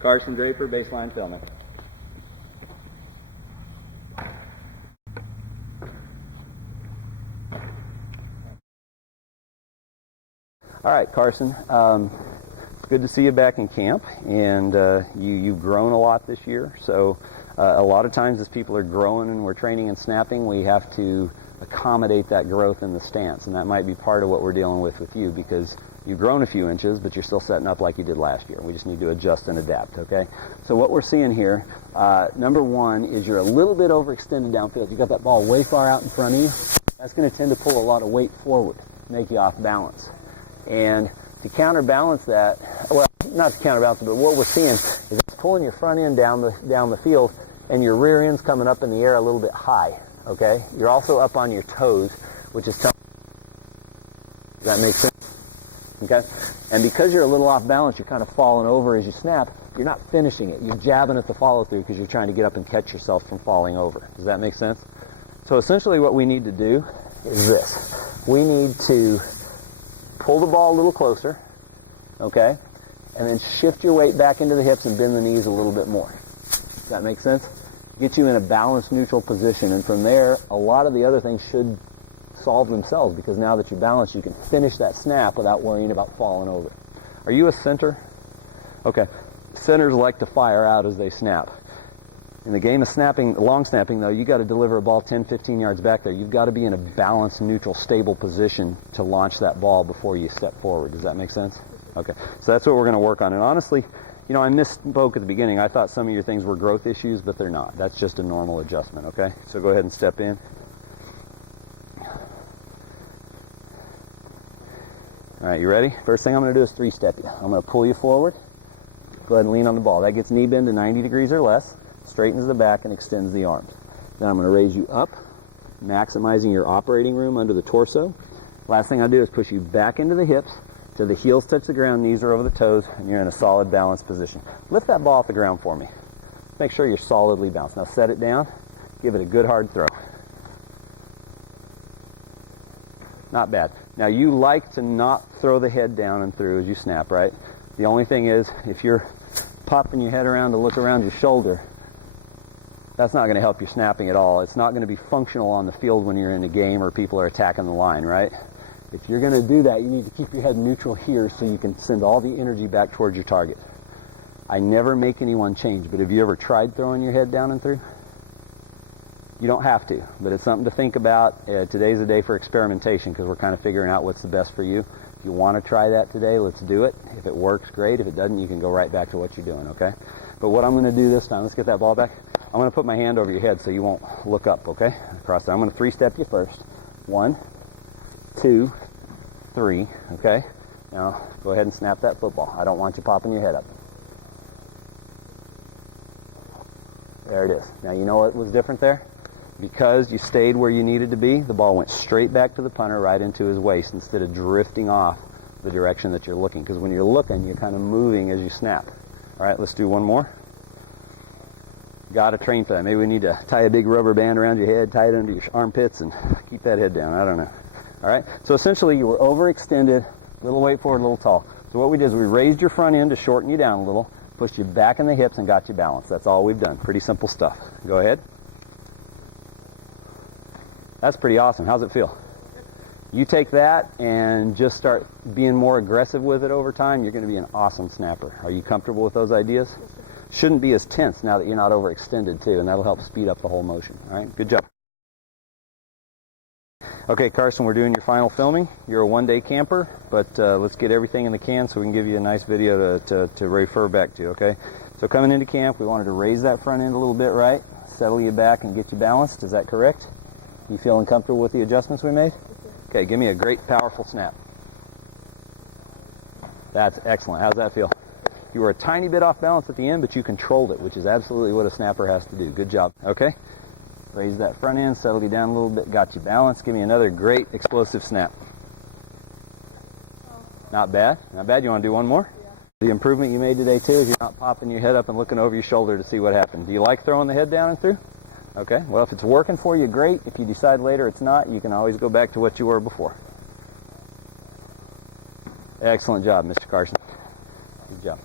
Carson Draper, baseline filming. All right, Carson, it's good to see you back in camp, and you've grown a lot this year. So a lot of times as people are growing and we're training and snapping, we have to accommodate that growth in the stance, and that might be part of what we're dealing with you, because you've grown a few inches, but you're still setting up like you did last year. We just need to adjust and adapt, okay? So what we're seeing here, number one, is you're a little bit overextended downfield. You've got that ball way far out in front of you. That's going to tend to pull a lot of weight forward, make you off balance. And to counterbalance that, well, not to counterbalance it, but what we're seeing is it's pulling your front end down the field, and your rear end's coming up in the air a little bit high, okay? You're also up on your toes, which is tough. Does that make sense? Okay? And because you're a little off balance, you're kind of falling over as you snap. You're not finishing it. You're jabbing at the follow-through because you're trying to get up and catch yourself from falling over. Does that make sense? So essentially what we need to do is this. We need to pull the ball a little closer, okay? And then shift your weight back into the hips and bend the knees a little bit more. Does that make sense? Get you in a balanced, neutral position. And from there, a lot of the other things should solve themselves, because now that you're balanced, you can finish that snap without worrying about falling over. Are you a center? Okay. Centers like to fire out as they snap. In the game of snapping, long snapping though, you got to deliver a ball 10, 15 yards back there. You've got to be in a balanced, neutral, stable position to launch that ball before you step forward. Does that make sense? Okay. So that's what we're going to work on. And honestly, you know, I misspoke at the beginning. I thought some of your things were growth issues, but they're not. That's just a normal adjustment, okay? So go ahead and step in. All right, you ready? First thing I'm going to do is three-step you. I'm going to pull you forward. Go ahead and lean on the ball. That gets knee bend to 90 degrees or less, straightens the back, and extends the arms. Then I'm going to raise you up, maximizing your operating room under the torso. Last thing I do is push you back into the hips till the heels touch the ground, knees are over the toes, and you're in a solid balanced position. Lift that ball off the ground for me. Make sure you're solidly balanced. Now set it down. Give it a good hard throw. Not bad. Now you like to not throw the head down and through as you snap, right? The only thing is, if you're popping your head around to look around your shoulder, that's not going to help your snapping at all. It's not going to be functional on the field when you're in a game or people are attacking the line, right? If you're going to do that, you need to keep your head neutral here so you can send all the energy back towards your target. I never make anyone change, but have you ever tried throwing your head down and through? You don't have to, but it's something to think about. Today's a day for experimentation because we're kind of figuring out what's the best for you. If you want to try that today, let's do it. If it works, great. If it doesn't, you can go right back to what you're doing, okay? But what I'm going to do this time, let's get that ball back. I'm going to put my hand over your head so you won't look up, okay? Across that. I'm going to three-step you first. 1, 2, 3, okay? Now, go ahead and snap that football. I don't want you popping your head up. There it is. Now, you know what was different there? Because you stayed where you needed to be, the ball went straight back to the punter, right into his waist, instead of drifting off the direction that you're looking. Because when you're looking, you're kind of moving as you snap. All right, let's do one more. Got to train for that. Maybe we need to tie a big rubber band around your head, tie it under your armpits, and keep that head down. I don't know. All right, so essentially you were overextended, a little weight forward, a little tall. So what we did is we raised your front end to shorten you down a little, pushed you back in the hips, and got you balanced. That's all we've done. Pretty simple stuff. Go ahead. That's pretty awesome. How's it feel? You take that and just start being more aggressive with it over time, you're going to be an awesome snapper. Are you comfortable with those ideas? Shouldn't be as tense now that you're not overextended too, and that'll help speed up the whole motion. All right, good job. Okay, Carson, we're doing your final filming. You're a one-day camper, but let's get everything in the can so we can give you a nice video to refer back to, okay? So coming into camp, we wanted to raise that front end a little bit, right? Settle you back and get you balanced. Is that correct? You feeling comfortable with the adjustments we made? Okay, give me a great, powerful snap. That's excellent. How's that feel? You were a tiny bit off balance at the end, but you controlled it, which is absolutely what a snapper has to do. Good job. Okay? Raise that front end, settle you down a little bit, got you balanced. Give me another great, explosive snap. Not bad. Not bad. You want to do one more? Yeah. The improvement you made today, too, is you're not popping your head up and looking over your shoulder to see what happened. Do you like throwing the head down and through? Okay, well, if it's working for you, great. If you decide later it's not, you can always go back to what you were before. Excellent job, Mr. Carson. Good job.